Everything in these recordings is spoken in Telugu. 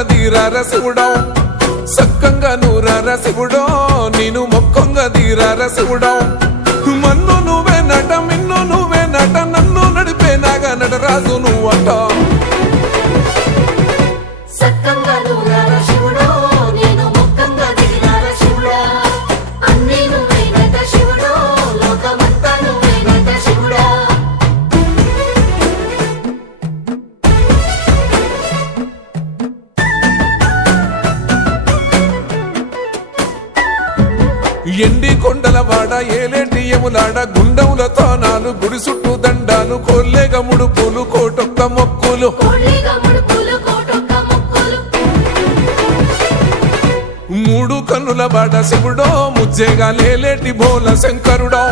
మొక్కొంగదీరార శివుడో సక్కంగా నూరార శివుడో నేను మొక్కొంగదీరార శివుడో మన్ను నువ్వే నట మిన్ను నువ్వే నట నన్ను నడిపే నాగా నటరాజు నువ్వట ఎండి కొండలవాడ ఏలేటి యములాడ గుండములతో నాలు గుడి చుట్టూ దండాలు కోల్లేగా ముడుపులు కోటొక్క మొక్కులు మూడు కన్నుల బాడ శివుడో ముజ్జేగా లేలేటి బోల శంకరుడో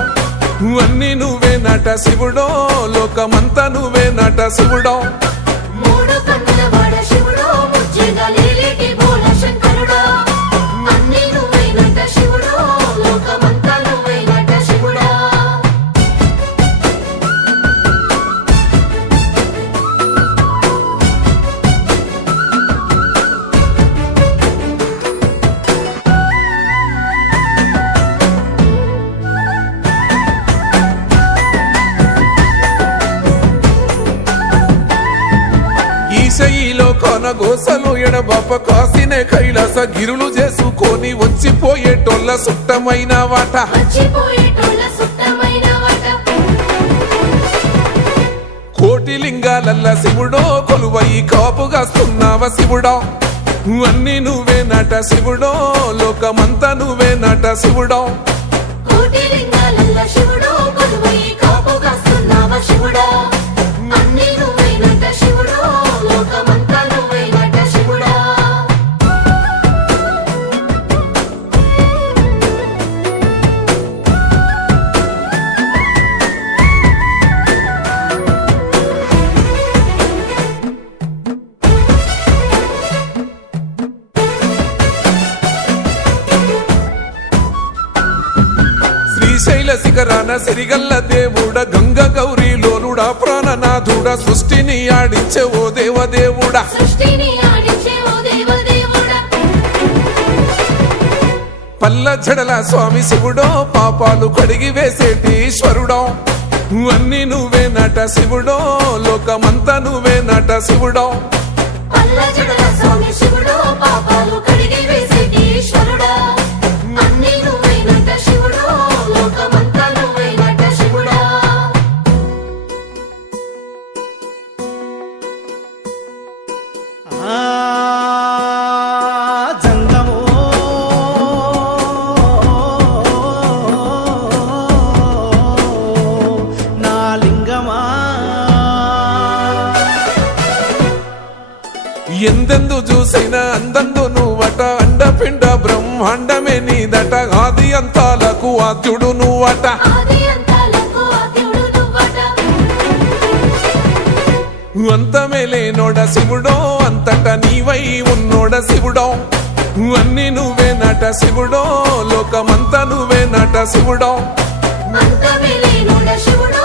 అన్ని నువ్వే నట శివుడో లోకమంతా నువ్వే నట శివుడో ఈశయిలో కొనగోసలు ఎడబాప కాసినే కైలాస గిరులు చేసుకొని వచ్చిపోయేటోళ్ళ సుట్టమైన వాట కోటి లింగాలల్ల శివుడో కొలువై కాపుగాస్తున్నావ శివుడో అన్ని నువ్వే నట శివుడో లోకమంతా నువ్వే నట శివుడో శ్రీశైల శిఖరాన సిరిగల్ల దేవుడ గంగ గౌరీ లోలుడా ప్రాణనాథుడ సృష్టిని ఆడించే ఓ దేవదేవుడా పల్ల జడల స్వామి శివుడో పాపాలు కడిగి వేసేటి ఈశ్వరుడో అన్ని నువ్వే నట శివుడో లోకమంతా నువ్వే నట శివుడో ఎందెందు చూసైనా అందందు నువ్వట అండపిండ బ్రహ్మాండమే నీదట ఆది అంతాలకు ఆద్యుడు నువ్వట అంతమే లేనోడ శివుడో అంతట నీవై ఉన్నోడ శివుడో అన్ని నువ్వే నట శివుడో లోకమంతా నువ్వే నట శివుడో అంతమే లేనోడ శివుడో